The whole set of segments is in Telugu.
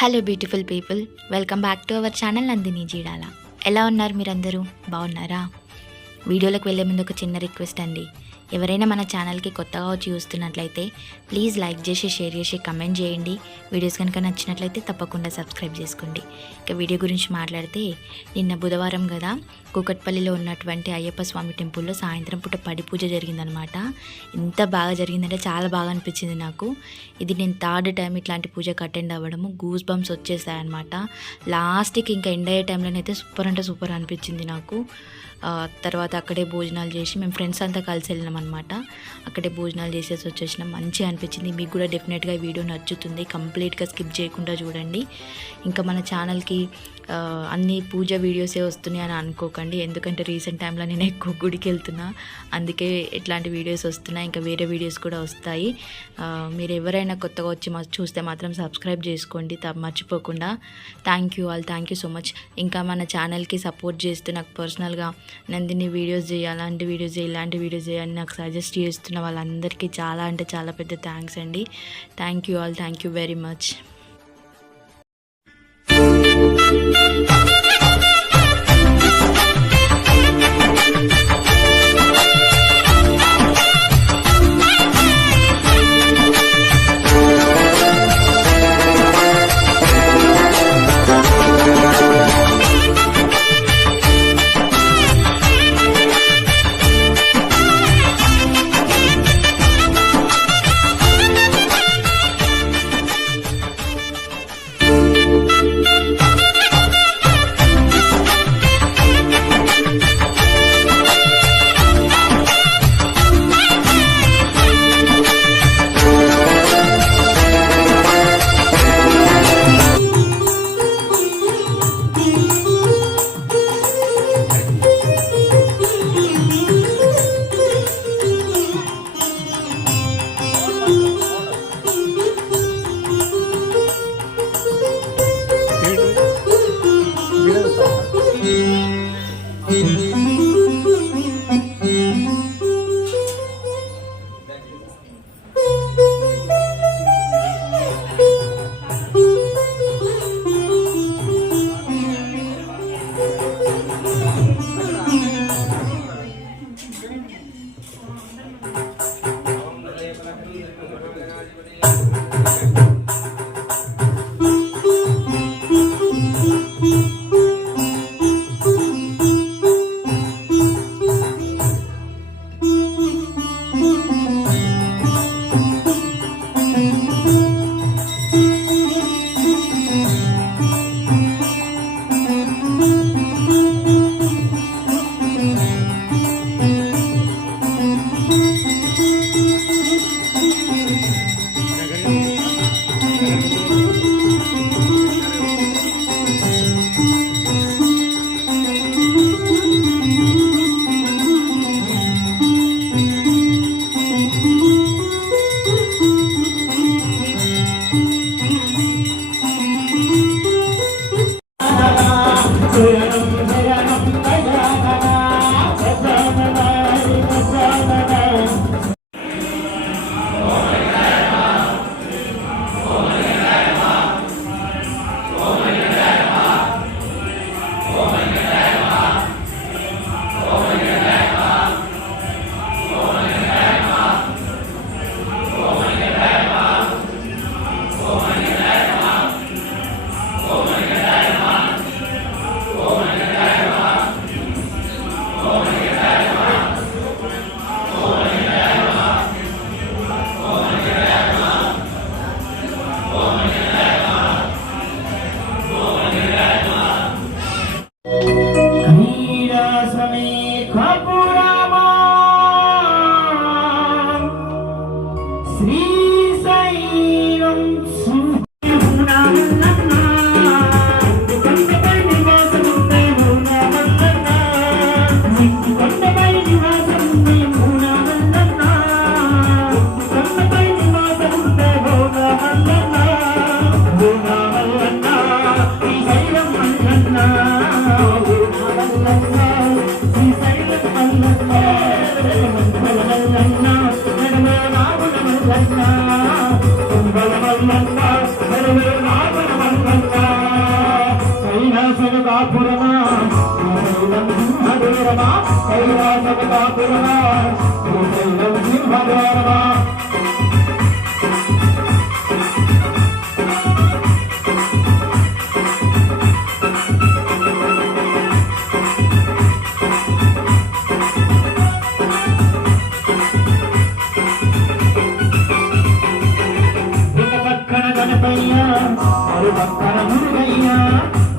Hello beautiful people, welcome back to our channel Nandini Jeedala. ఎలా ఉన్నారు మీరందరూ? బాగున్నారా? వీడియోలోకి వెళ్ళే ముందు ఒక చిన్న రిక్వెస్ట్ అండి. ఎవరైనా మన ఛానల్కి కొత్తగా వచ్చి చూస్తున్నట్లయితే ప్లీజ్ లైక్ చేసి, షేర్ చేసి, కమెంట్ చేయండి. వీడియోస్ కనుక నచ్చినట్లయితే తప్పకుండా సబ్స్క్రైబ్ చేసుకోండి. ఇక వీడియో గురించి మాట్లాడితే, నిన్న బుధవారం కదా, కూకట్పల్లిలో ఉన్నటువంటి అయ్యప్ప స్వామి టెంపుల్లో సాయంత్రం పూట పడి పూజ జరిగిందనమాట. ఎంత బాగా జరిగిందంటే చాలా బాగా అనిపించింది నాకు. ఇది నేను థర్డ్ టైం ఇట్లాంటి పూజకు అటెండ్ అవ్వడము. గూస్ బంప్స్ వచ్చేసాయన్నమాట. లాస్ట్కి ఇంకా ఎండ్ అయ్యే టైంలోనైతే సూపర్ అంటే సూపర్ అనిపించింది నాకు. తర్వాత అక్కడే భోజనాలు చేసి మేము ఫ్రెండ్స్ అంతా కలిసి వెళ్ళినాం అనమాట. అక్కడే భోజనాలు చేసేసి వచ్చేసినాం. మంచిగా అనిపించింది. మీకు కూడా డెఫినెట్గా ఈ వీడియో నచ్చుతుంది. కంప్లీట్గా స్కిప్ చేయకుండా చూడండి. ఇంకా మన ఛానల్కి అన్ని పూజ వీడియోసే వస్తున్నాయి అని అనుకోకండి. ఎందుకంటే రీసెంట్ టైంలో నేను ఎక్కువ గుడికి వెళ్తున్నా, అందుకే ఇట్లాంటి వీడియోస్ వస్తున్నాయి. ఇంకా వేరే వీడియోస్ కూడా వస్తాయి. మీరు ఎవరైనా కొత్తగా వచ్చి చూస్తే మాత్రం సబ్స్క్రైబ్ చేసుకోండి మర్చిపోకుండా. Thank you all, thank you so much. ఇంకా మన ఛానల్కి సపోర్ట్ చేస్తూ నాకు పర్సనల్గా నందిని వీడియోస్ చేయాలి, అలాంటి వీడియోస్ చేయాలి, ఇలాంటి వీడియోస్ చేయాలని నాకు సజెస్ట్ చేస్తున్న వాళ్ళందరికీ చాలా అంటే చాలా పెద్ద థ్యాంక్స్ అండి. Thank you all, thank you very much.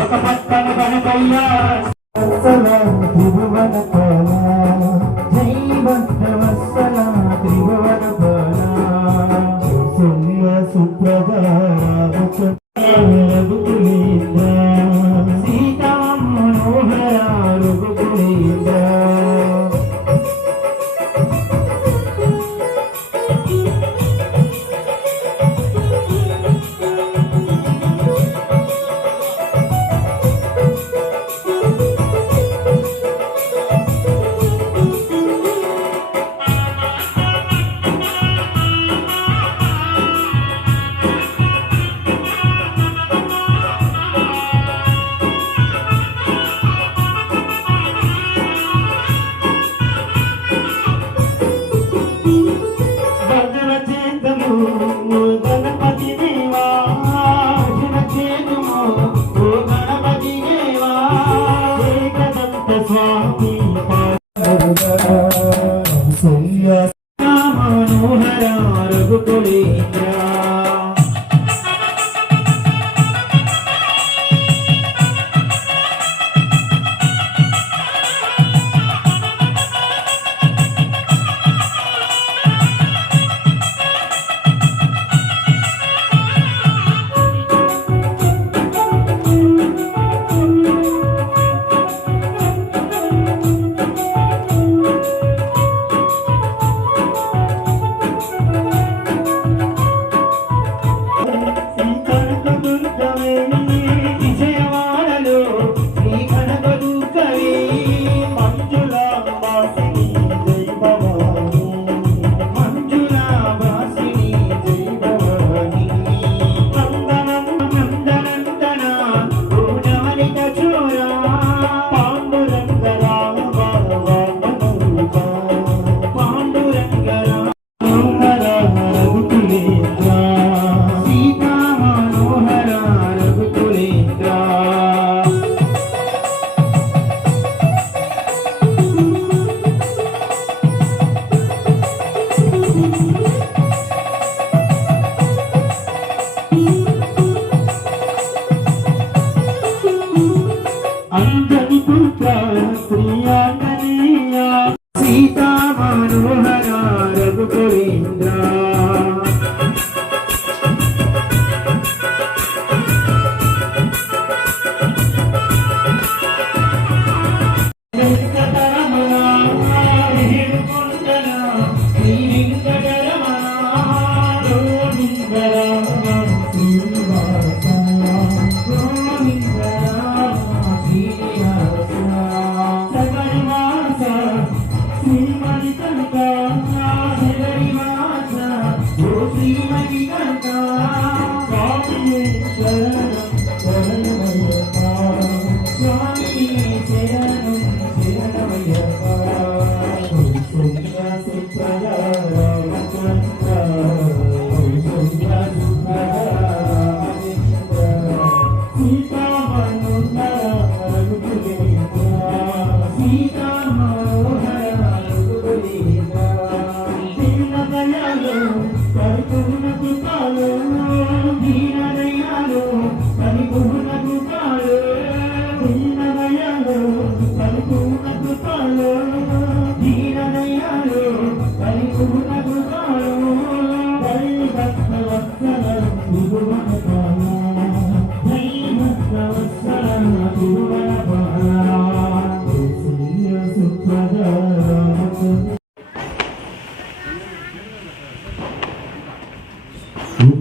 ఒక పక్కన గణపయ్య త్రిభువన జై భక్తవత్సల త్రిభువన సౌమ్య సుప్రద రఘుకులేంద్ర సీతా మనోహర రఘుకులేంద్ర మనోహర రఘుకులేంద్ర అందరి పుత్ర శ్రీయాంజనేయ సీతా మనోహర రఘుకులేంద్ర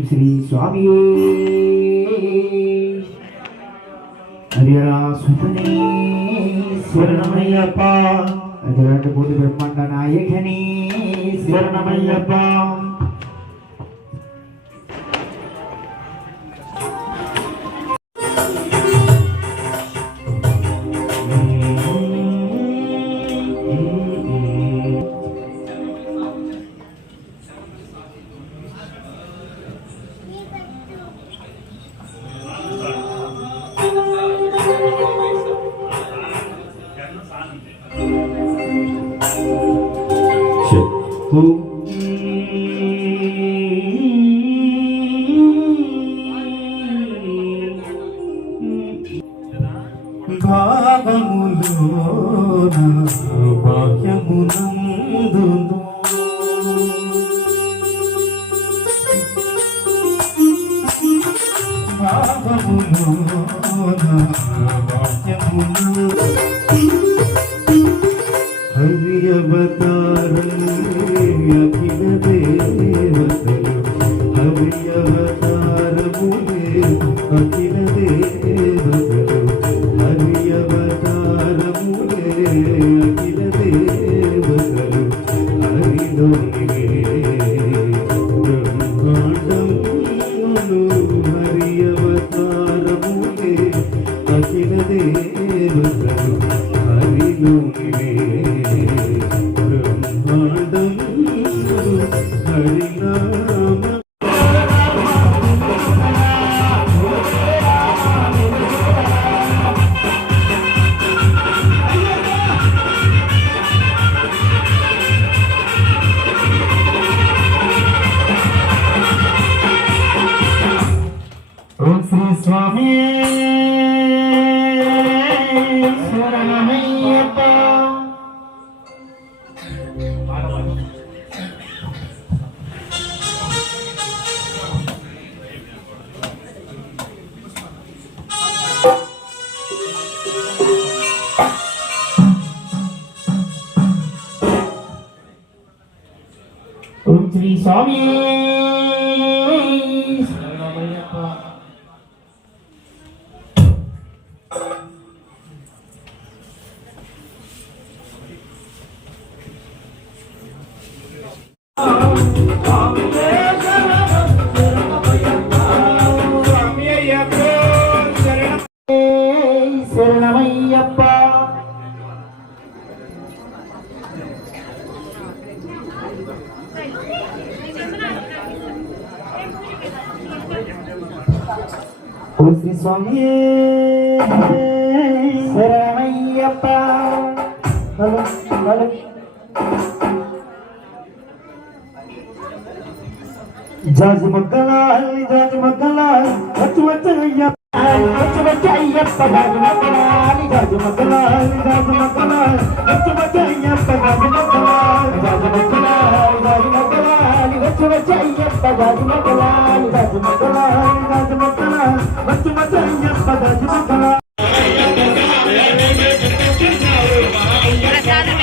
శ్రీ స్వామి హరియరా సుతనే శరణమయ్యప్ప అజరాట కోటి బ్రహ్మాండ నాయకని శరణమయ్యప్ప భావములోన వాక్యమునందును భావములోన వాక్యమును హరి అవతారము అఖిల దేవతలు హరి అవతారము అఖిల దేవతలు హరి అవతారము అఖిల దేవతలు హరిలోనివే బ్రహ్మాండమును హరి అవతారము అఖిల దేవతలు హరిలోనివే బ్రహ్మాండమును హరినామ ఓం శ్రీ స్వామి శరణమయ్యప్ప ఓం శ్రీ స్వామి శరణమయ్యప్ప శరణమయ్యప్ప ఓ శ్రీ స్వామి శరణమయ్యప్ప హలో హలో జాజి మొక్కలాల్ వచ్చు వచ్చు అయ్యప్ప జాజి మొక్కలాలి వచ్చు వచ్చు అయ్యప్ప జాజి మొక్కలాలి వచ్చు అయ్యప్ప జాజి మొక్కలాలి వచ్చు అయ్యప్ప జాజి మొక్కలాలి ప్రసాదం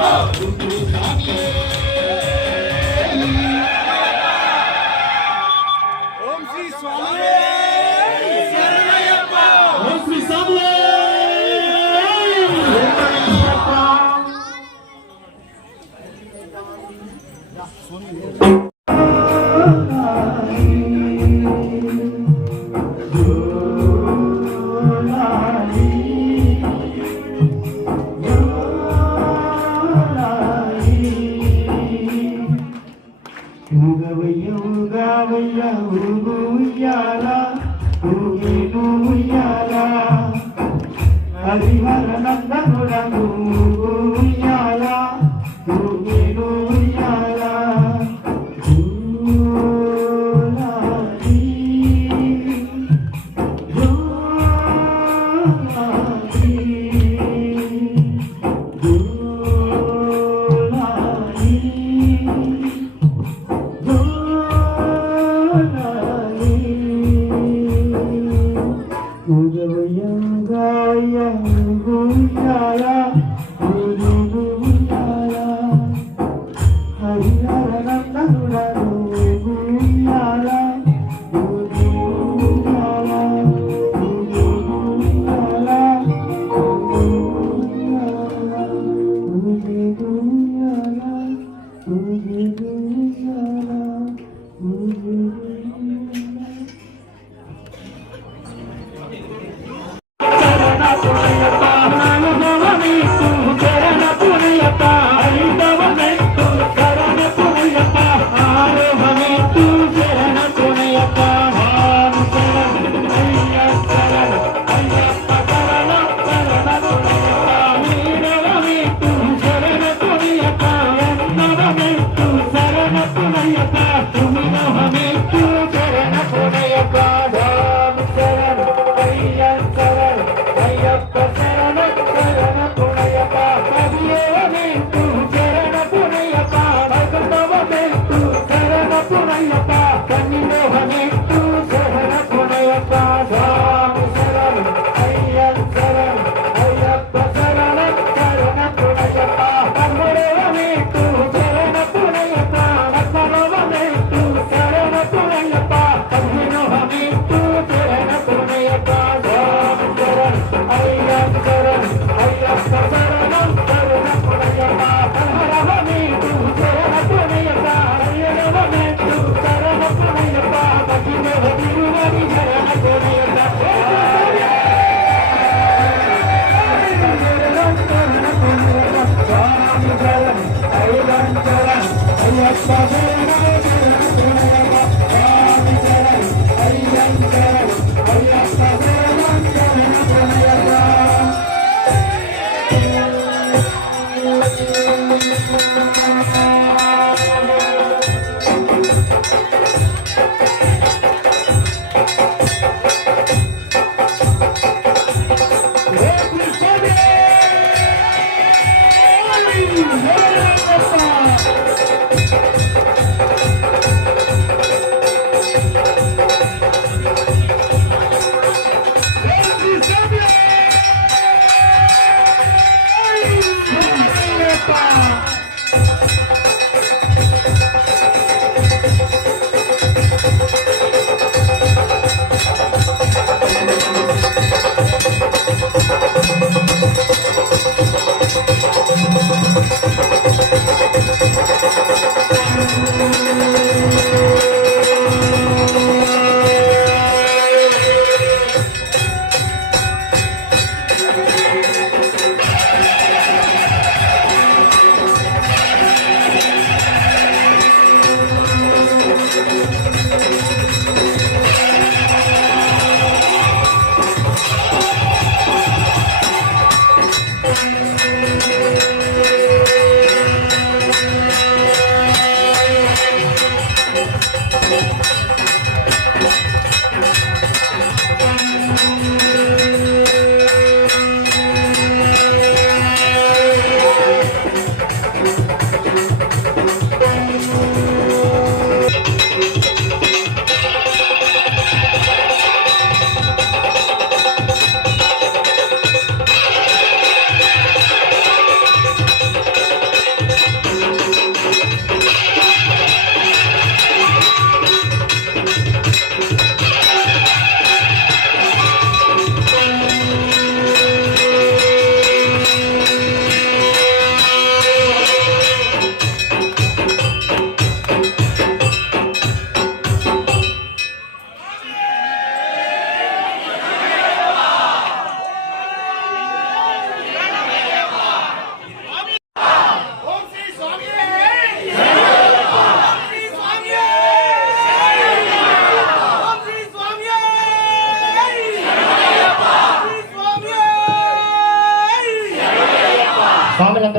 ఓం శ్రీ స్వామి ఓం శ్రీ స్వామి ఊగవయ్య ఊగవయ్య ఊగు ఉయ్యాల ఊగేను ఉయ్యాల హరిహర నందనుడను ఊగు ఉయ్యాల ఊగేను ఉయ్యాల ఊలాలి, ఊలాలి, ఊలాలి.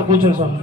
కూర్చోండి స్వామి.